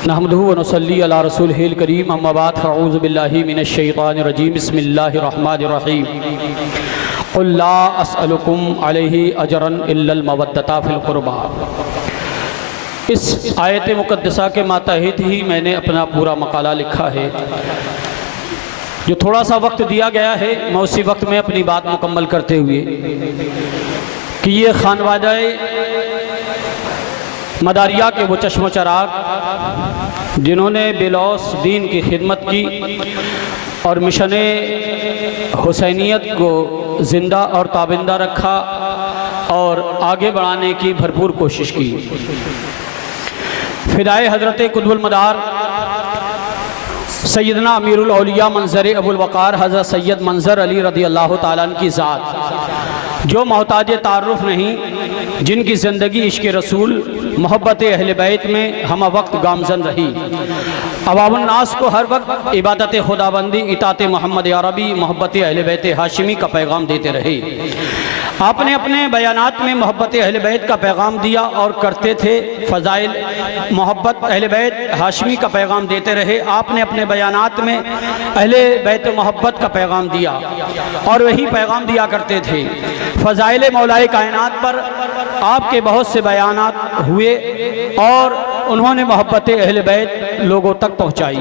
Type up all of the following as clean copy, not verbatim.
नहमदुहु व नुसल्ली अला रसूलिहिल करीम अम्मा बाद फ़अऊज़ु बिल्लाहि मिनश शैतानिर रजीम बिस्मिल्लाहिर रहमानिर रहीम क़ुल ला अस्अलुकुम अलैहि अजरन इल्लल मवद्दता फ़िल क़ुरबा। इस आयत मुक़द्दसा के मातहत ही मैंने अपना पूरा मकाला लिखा है। जो थोड़ा सा वक्त दिया गया है मैं उसी वक्त में अपनी बात मुकम्मल करते हुए कि ये खानवादाए मदारिया के वो चश्म चराग जिन्होंने बेलौस दीन की खिदमत की और मिशन हुसैनियत को ज़िंदा और ताबिंदा रखा और आगे बढ़ाने की भरपूर कोशिश की। फ़िदाए हज़रत कुतुबुल मदार सैयदना अमीरुल औलिया मंज़र अबुल वक़ार हज़रत सैयद मंज़र अली रदी अल्लाह ताला अन्हु की ज़ात जो मोहताज तारुफ़ नहीं, जिनकी ज़िंदगी इश्क़ रसूल मोहब्बत अहले बैत में हम वक्त गामज़न रही। अवामुन नास को हर वक्त इबादत खुदाबंदी इताअत मोहम्मद अरबी मोहब्बत अहले बैत हाशिमी का पैगाम देते रहे। आपने अपने बयानात में मोहब्बत अहले बैत का पैगाम दिया और करते थे। फ़ज़ाइल मोहब्बत अहले बैत हाशिमी का पैगाम देते रहे। आपने अपने बयानात में अहले बैत मोहब्बत का पैगाम दिया और वही पैगाम दिया करते थे। फ़ज़ाइल मौलाए कायनात पर आपके बहुत से बयानात हुए और उन्होंने मोहब्बत अहले बैत लोगों तक पहुँचाई।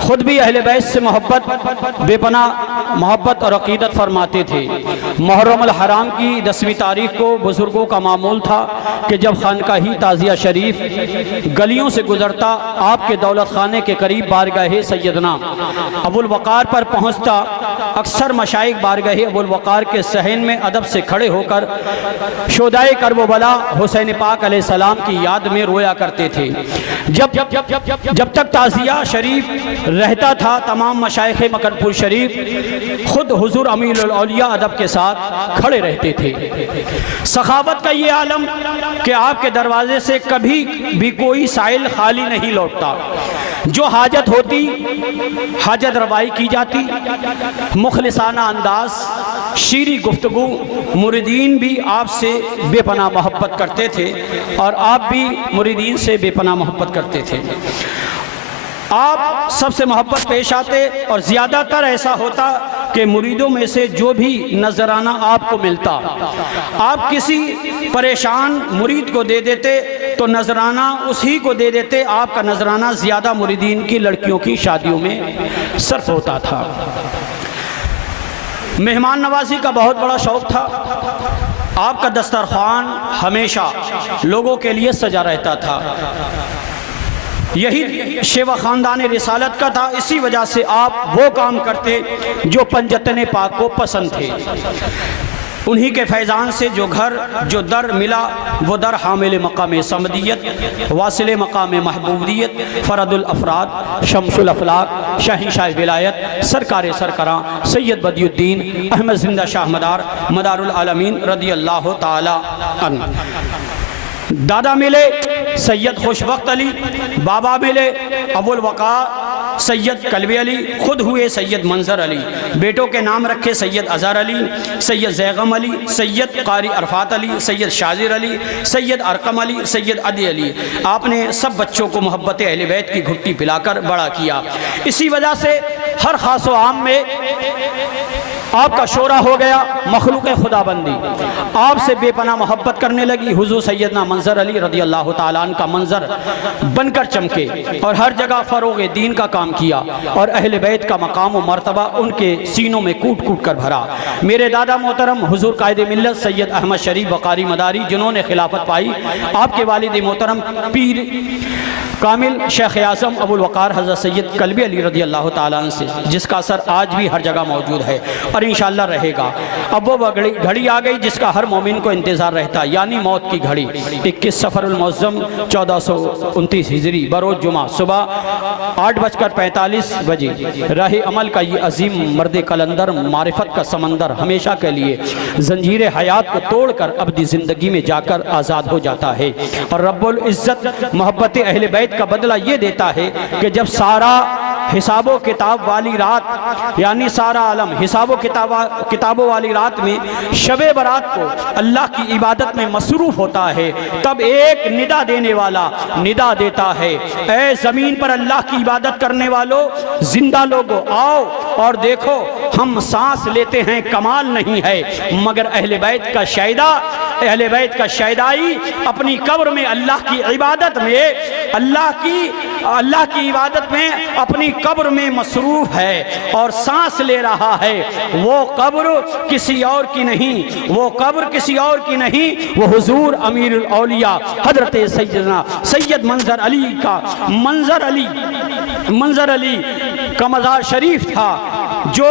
ख़ुद भी अहले बैत से मोहब्बत बेपनाह मोहब्बत और अक़ीदत फरमाते थे। मुहर्रम अल हराम की 10वीं तारीख को बुज़ुर्गों का मामूल था कि जब खानकाही ताज़िया शरीफ गलियों से गुज़रता आपके दौलत खाने के करीब बारगाह सैयदना अबुल वक़ार पर पहुँचता, अक्सर मशाइख बारगाह अबुल वक़ार के सहन में अदब से खड़े होकर शोदाए करबला हुसैन पाक अलैहिस्सलाम की याद में रोया करते थे। जब तक ताज़िया शरीफ रहता था तमाम मशाइख मकनपुर शरीफ खुद हुजूर अमीरुल औलिया अदब के साथ खड़े रहते थे। सखावत का ये आलम कि आपके दरवाजे से कभी भी कोई साइल खाली नहीं लौटता। जो हाजत होती हाजत रवाई की जाती, मुखलिसाना अंदाज, शीरी गुफ्तगू, मुरीदीन भी आपसे बेपनाह मोहब्बत करते थे और आप भी मुरीदीन से बेपनाह मोहब्बत करते थे। आप सबसे मोहब्बत पेश आते और ज़्यादातर ऐसा होता कि मुरीदों में से जो भी नजराना आपको मिलता आप किसी परेशान मुरीद को दे देते तो नजराना उसी को दे देते। आपका नजराना ज़्यादा मुरीदीन की लड़कियों की शादियों में सर्फ होता था। मेहमान नवाजी का बहुत बड़ा शौक़ था। आपका दस्तरखान हमेशा लोगों के लिए सजा रहता था। यही शेवा ख़ानदान रिसालत का था। इसी वजह से आप वो काम करते जो पंजतन पाक को पसंद थे। उन्हीं के फैज़ान से जो घर जो दर मिला वो दर हामिल मकाम समदियत, वासिल मकाम महबूबियत, फ़रदुल अफराद, शमसुल अफलाक, शहंशाह विलायत, सरकार सरकरां सैयद बदियुद्दीन अहमद ज़िंदा शाह मदार मदारुल आलमीन रदी अल्लाह ताला अन्हु। दादा मिले सैयद खुशवक्त अली, बाबा मिले अबुल वक़ार सैयद कल्बी अली, खुद हुए सैयद मंज़र अली। बेटों के नाम रखे सैयद अज़हर अली, सैयद ज़ैगम अली, सैयद कारी अरफात अली, सैयद शाजिर अली, सैयद अरकम अली, सैयद अदी अली। आपने सब बच्चों को मोहब्बत अहले बैत की घुट्टी पिलाकर बड़ा किया। इसी वजह से हर ख़ास व आम में आपका शोरा हो गया। मखलूक खुदाबंदी आपसे बेपनाह मोहब्बत करने लगी। हुजूर सैयदना मंज़र अली रदी अल्लाह ताला अन्हु का मंज़र बनकर चमके और हर जगह फ़रोग़ दीन का काम किया और अहले बैत का मकाम व मर्तबा उनके सीनों में कूट कूट कर भरा। मेरे दादा मोहतरम हुजूर कायदे मिल्लत सैयद अहमद शरीफ वक़ारी मदारी जिन्होंने खिलाफत पाई, आपके वालिद मोहतरम पीर कामिल शेख आज़म अबुल वक़ार हज़रत सैयद कल्बी अली रदी अल्लाह ताला अन्हु से, जिसका असर आज भी हर जगह मौजूद है और इंशाअल्लाह रहेगा। अब वो घड़ी आ गई जिसका हर मोमिन को इंतज़ार रहता है, यानी मौत की घड़ी। 21 सफ़रुल मुअज़्ज़म 1429 हिजरी बरोज़ जुमा सुबह 8:45 बजे राह अमल का ये अजीम मर्द कलंदर मारिफत का समंदर हमेशा के लिए जंजीर हयात को तोड़कर अब्दी ज़िंदगी में जाकर आज़ाद हो जाता है। और रब्बुल इज़्ज़त मोहब्बत अहले बैत का बदला ये देता है कि जब सारा हिसाबो किताब वाली रात, यानी सारा आलम हिसाबो किताबों वाली रात में शबे बरात को अल्लाह की इबादत में मसरूफ़ होता है, तब एक निदा देने वाला निदा देता है, ऐ ज़मीन पर अल्लाह की इबादत करने वालों, जिंदा लोगों आओ और देखो, हम सांस लेते हैं कमाल नहीं है, मगर अहले बैत का शायदा, अहले बैत का शायदाई अपनी कब्र में अल्लाह की इबादत में, अल्लाह की इबादत में अपनी कब्र में मसरूफ़ है और सांस ले रहा है। वो कब्र किसी और की नहीं, वो कब्र किसी और की नहीं, वो हुजूर अमीरुल औलिया हजरत सैयद मंजर अली का मंजर अली का मज़ार शरीफ था, जो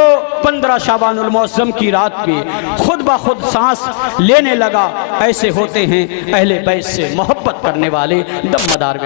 15 शाबानुल मुअज़्ज़म की रात में खुद ब खुद सांस लेने लगा। ऐसे होते हैं अहले बैत से मोहब्बत करने वाले दमदार।